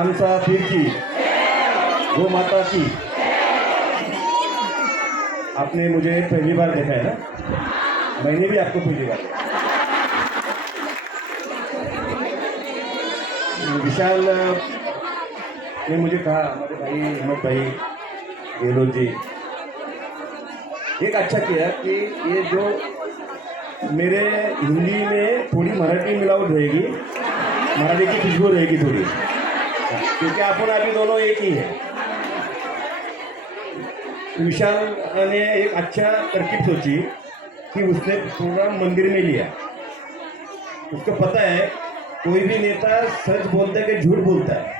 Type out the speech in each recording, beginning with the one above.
रामसा पीर की, गौ माता की। आपने मुझे पहली बार देखा है ना, मैंने भी आपको पहली बार देखा। विशाल ने मुझे कहा, हमारे भाई अहमद भाई गेहलोत जी, एक अच्छा किया कि ये जो मेरे हिंदी में थोड़ी मराठी मिलावट रहेगी, मराठी की खुशबू रहेगी थोड़ी, क्योंकि अपन अभी दोनों एक ही है। विशाल ने एक अच्छा तरकीब सोची कि उसने प्रोग्राम मंदिर में लिया। उसको पता है कोई भी नेता सच बोलता है कि झूठ बोलता है,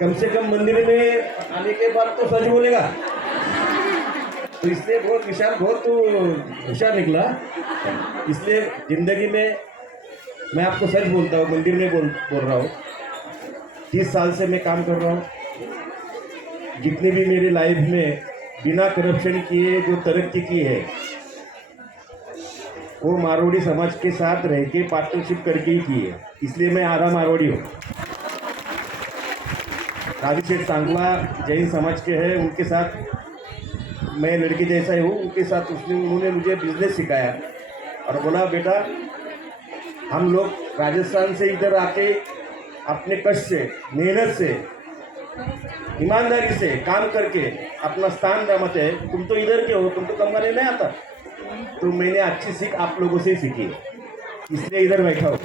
कम से कम मंदिर में आने के बाद तो सच बोलेगा। तो इसलिए बहुत विशाल बहुत होशियार निकला। इसलिए जिंदगी में मैं आपको सच बोलता हूँ, मंदिर में बोल रहा हूँ। 30 साल से मैं काम कर रहा हूँ। जितनी भी मेरी लाइफ में बिना करप्शन किए जो तरक्की की है, वो मारवाड़ी समाज के साथ रह के पार्टनरशिप करके ही की है। इसलिए मैं आधा मारवाड़ी हूँ। रावी शेठ सांगला जैन समाज के हैं, उनके साथ मैं लड़के जैसा ही हूँ। उनके साथ उन्होंने मुझे बिजनेस सिखाया और बोला, बेटा हम लोग राजस्थान से इधर आके अपने कष्ट से, मेहनत से, ईमानदारी से काम करके अपना स्थान जमाते हैं। तुम तो इधर के हो, तुमको कमाने नहीं आता। तो मैंने अच्छी सीख आप लोगों से ही सीखी, इसलिए इधर बैठा हूँ।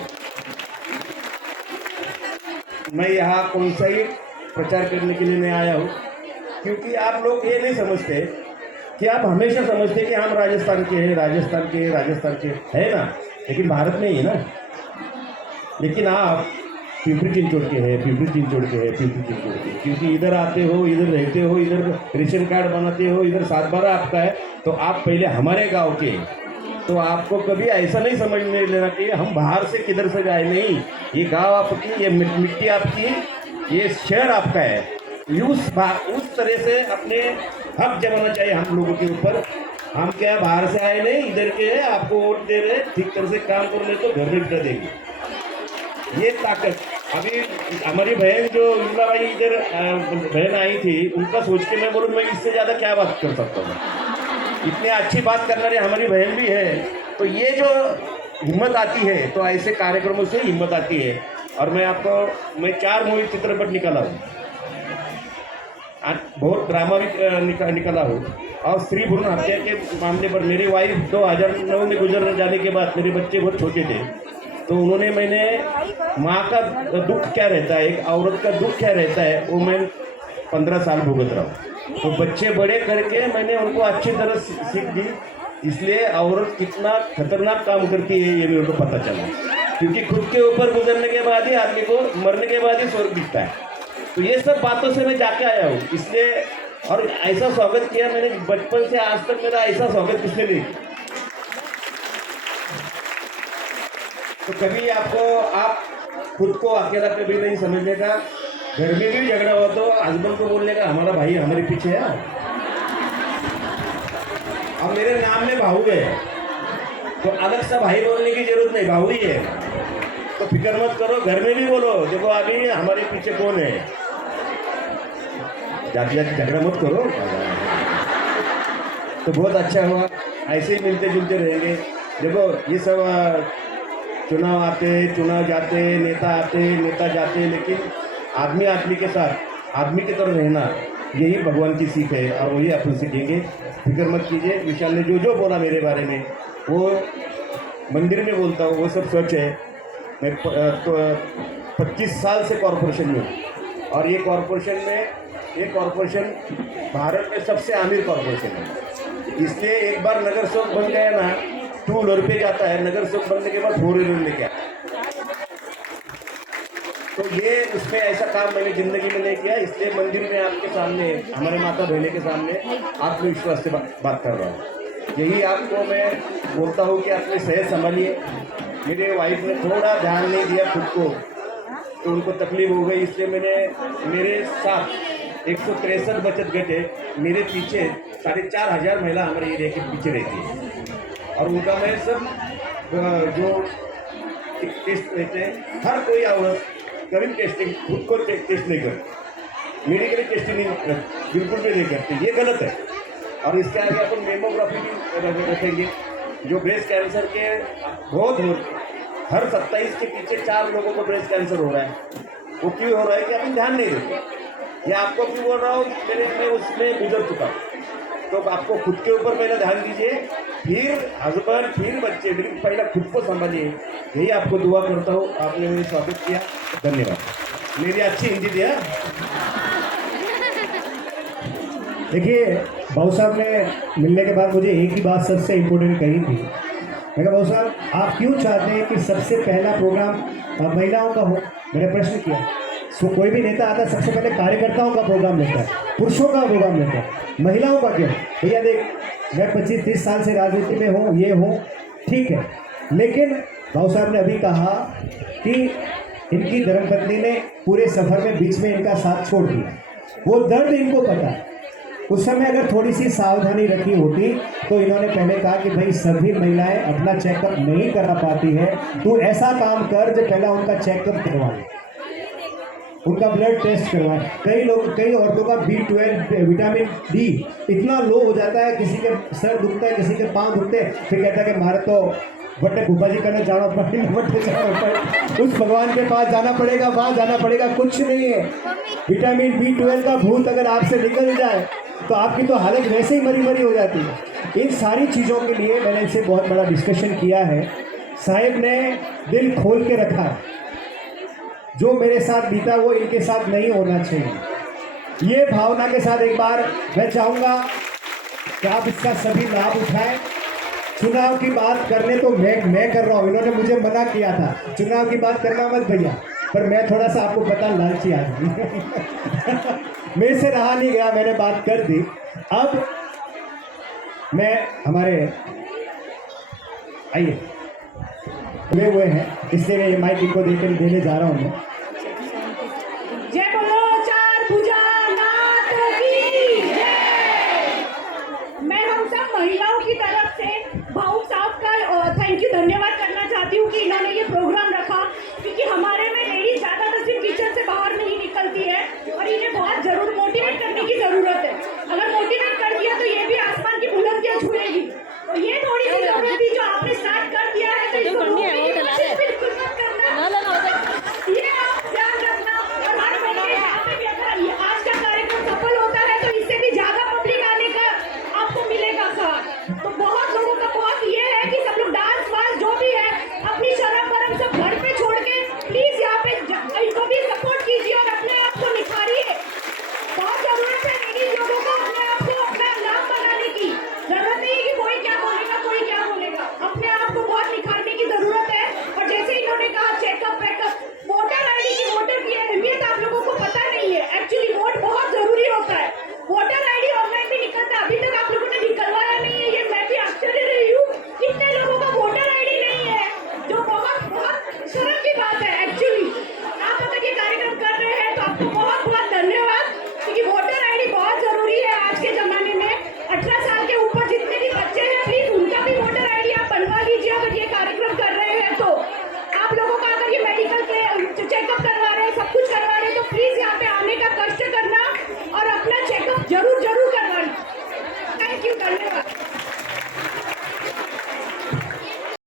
मैं यहाँ कौन सा ही प्रचार करने के लिए नहीं आया हूँ, क्योंकि आप लोग ये नहीं समझते कि आप हमेशा समझते कि हम राजस्थान के हैं, राजस्थान के है ना, लेकिन भारत में ही है ना। लेकिन आप पिंपरी चिंचोड़ के हैं, क्योंकि इधर आते हो, इधर रहते हो, इधर रेशन कार्ड बनाते हो, इधर 7/12 आपका है, तो आप पहले हमारे गांव के। तो आपको कभी ऐसा नहीं समझने लेना कि हम बाहर से किधर से जाए, नहीं। ये गांव आपकी, ये मिट्टी आपकी, ये शहर आपका है। उस तरह से अपने हक जमाना चाहिए हम लोगों के ऊपर। हम क्या बाहर से आए नहीं, इधर के हैं, आपको वोट दे रहे, ठीक तरह से काम कर ले तो घर में बिठा देंगे। ये ताकत अभी हमारी बहन जो विमला भाई इधर बहन आई थी, उनका सोच के मैं बोलूँ, मैं इससे ज़्यादा क्या बात कर सकता हूँ। इतनी अच्छी बात करने वाली हमारी बहन भी है। तो ये जो हिम्मत आती है, तो ऐसे कार्यक्रमों से हिम्मत आती है। और मैं 4 मूवी चित्रपट निकाला हूँ, बहुत ड्रामा भी निकाला हूँ। और स्त्री भ्रूण हत्या के मामले पर मेरी वाइफ 2009 में गुजर जाने के बाद, मेरे बच्चे बहुत छोटे थे, तो मैंने माँ का दुख क्या रहता है, एक औरत का दुख क्या रहता है, वो मैं 15 साल भुगत रहा हूँ। तो बच्चे बड़े करके मैंने उनको अच्छी तरह सीख दी। इसलिए औरत कितना खतरनाक काम करती है ये मेरे को पता चला, क्योंकि खुद के ऊपर गुजरने के बाद ही आदमी को, मरने के बाद ही स्वर्ग दिखता है। तो ये सब बातों से मैं जाके आया हूँ। इसलिए और ऐसा स्वागत किया मैंने, बचपन से आज तक मेरा ऐसा स्वागत किसने नहीं किया। तो कभी आप खुद को अकेला कभी नहीं समझने का। घर में भी झगड़ा हो तो हस्बैंड को बोलने का, हमारा भाई हमारे पीछे है। अब मेरे नाम में भाऊ है, तो अलग सा भाई बोलने की जरूरत नहीं, भाऊ ही है। तो फिक्र मत करो, घर में भी बोलो, देखो अभी हमारे पीछे कौन है। जाके झगड़ा मत करो। तो बहुत अच्छा हुआ, ऐसे ही मिलते जुलते रहेंगे। देखो ये सब चुनाव आते, चुनाव जाते, नेता आते, नेता जाते, लेकिन आदमी के साथ आदमी की तरह रहना, यही भगवान की सीख है और वही अपन सीखेंगे। फिक्र मत कीजिए। विशाल ने जो बोला मेरे बारे में, वो मंदिर में बोलता हूँ, वो सब सच है। मैं 25 साल से कॉरपोरेशन में हूँ, और ये कॉरपोरेशन भारत में सबसे अमीर कॉरपोरेशन है। इसलिए एक बार नगर सेवक बन गया ना, 2 व्हीलर पे जाता है, नगर सेवक बनने के बाद 4 व्हीलर लेके आता है। तो ये उसमें ऐसा काम मैंने जिंदगी में नहीं किया। इसलिए मंदिर में आपके सामने, हमारे माता बहने के सामने आत्मविश्वास से बात कर रहा हूँ। यही आपको मैं बोलता हूँ कि अपनी सेहत संभालिए। मेरे वाइफ ने थोड़ा ध्यान नहीं दिया खुद को, तो उनको तकलीफ हो गई। इसलिए मेरे साथ 163 बचत गट है, मेरे पीछे 4,500 महिला हमारे एरिया के पीछे रहती है। और उनका मैं सब जो टेस्ट रहते हैं, हर कोई औरत कभी टेस्टिंग खुद को टेस्ट नहीं करते, मेडिकली टेस्टिंग नहीं, बिल्कुल भी नहीं करते, ये गलत है। और इसके आगे अपन मेमोग्राफी भी रखेंगे। जो ब्रेस्ट कैंसर के बहुत हो, हर 27 के पीछे 4 लोगों को ब्रेस्ट कैंसर हो रहा है। वो क्यों हो रहा है कि अपन ध्यान नहीं देते। या आपको क्यों बोल रहा हूँ, मैं उसमें गुजर चुका हूँ। तो आपको खुद के ऊपर पहले ध्यान दीजिए, फिर हस्बैंड, फिर बच्चे, लेकिन पहले खुद को संभालिए। यही आपको दुआ करता हूँ। आपने मुझे स्वागत किया, धन्यवाद। मेरी अच्छी हिंदी दिया। देखिए, भाऊ साहब ने मिलने के बाद मुझे एक ही बात सबसे इम्पोर्टेंट कही थी। मैं कहा, भाऊ साहब आप क्यों चाहते हैं कि सबसे पहला प्रोग्राम महिलाओं का हो? मैंने प्रश्न किया। सो कोई भी नेता आता सबसे पहले कार्यकर्ताओं का प्रोग्राम लेता है, पुरुषों का प्रोग्राम लेता है, महिलाओं का क्यों? भैया देख, मैं 25-30 साल से राजनीति में हूँ, ये हूँ, ठीक है, लेकिन भाऊ साहब ने अभी कहा कि इनकी धर्मपत्नी ने पूरे सफर में बीच में इनका साथ छोड़ दिया। वो दर्द इनको पता है। उस समय अगर थोड़ी सी सावधानी रखी होती तो इन्होंने पहले कहा कि भाई सभी महिलाएं अपना चेकअप नहीं करा पाती है, तू ऐसा काम कर जो पहला उनका चेकअप करवाए, उनका ब्लड टेस्ट करवाए। कई औरतों का B12 विटामिन D इतना लो हो जाता है, किसी के सर दुखता है, किसी के पाँव दुखते हैं, फिर कहता है कि मारे तो बट्टे फूफा जी करने जाना पड़ेगा, उस भगवान के पास जाना पड़ेगा, वहाँ जाना पड़ेगा। कुछ नहीं है, विटामिन B12 का भूत अगर आपसे निकल जाए तो आपकी तो हालत वैसे ही मरी हो जाती है। इन सारी चीज़ों के लिए मैंने इनसे बहुत बड़ा डिस्कशन किया है। साहिब ने दिल खोल के रखा, जो मेरे साथ बीता वो इनके साथ नहीं होना चाहिए। ये भावना के साथ एक बार मैं चाहूँगा कि आप इसका सभी लाभ उठाएं। चुनाव की बात करने तो मैं कर रहा हूँ, इन्होंने मुझे मना किया था चुनाव की बात करना मत भैया, पर मैं थोड़ा सा आपको पता लालची आदमी मेरे से रहा नहीं गया, मैंने बात कर दी। अब मैं हमारे आइए खुले हुए हैं, इसलिए मैं ये माइक इनको देने जा रहा हूँ मैं। जय बोलो चार भुजानाथ की जय। मैं हम सब महिलाओं की तरफ से भाऊ साहब का थैंक यू, धन्यवाद